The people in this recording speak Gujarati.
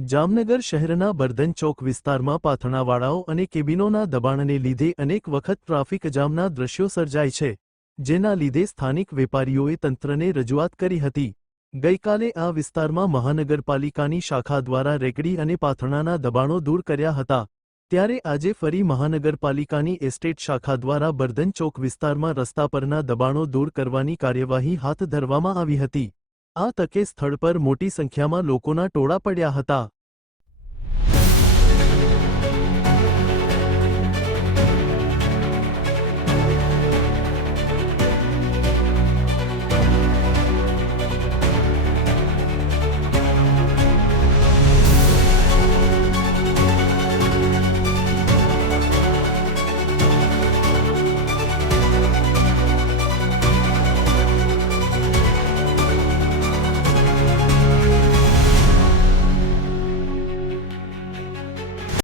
જામનગર શહેરના બર્ધન ચોક વિસ્તારમાં પાથણાવાળાઓ અને કેબિનોના દબાણને લીધે અનેક વખત ટ્રાફિક જામના દ્રશ્યો સર્જાય છે, જેના લીધે સ્થાનિક વેપારીઓએ તંત્રને રજૂઆત કરી હતી. ગઈકાલે આ વિસ્તારમાં મહાનગરપાલિકાની શાખા દ્વારા રેકડી અને પાથણાના દબાણો દૂર કર્યા હતા. ત્યારે આજે ફરી મહાનગરપાલિકાની એસ્ટેટ શાખા દ્વારા બર્ધન ચોક વિસ્તારમાં રસ્તા પરના દબાણો દૂર કરવાની કાર્યવાહી હાથ ધરવામાં આવી હતી. આ તકે સ્થળ પર મોટી સંખ્યામાં લોકોના ટોળા પડ્યા હતા.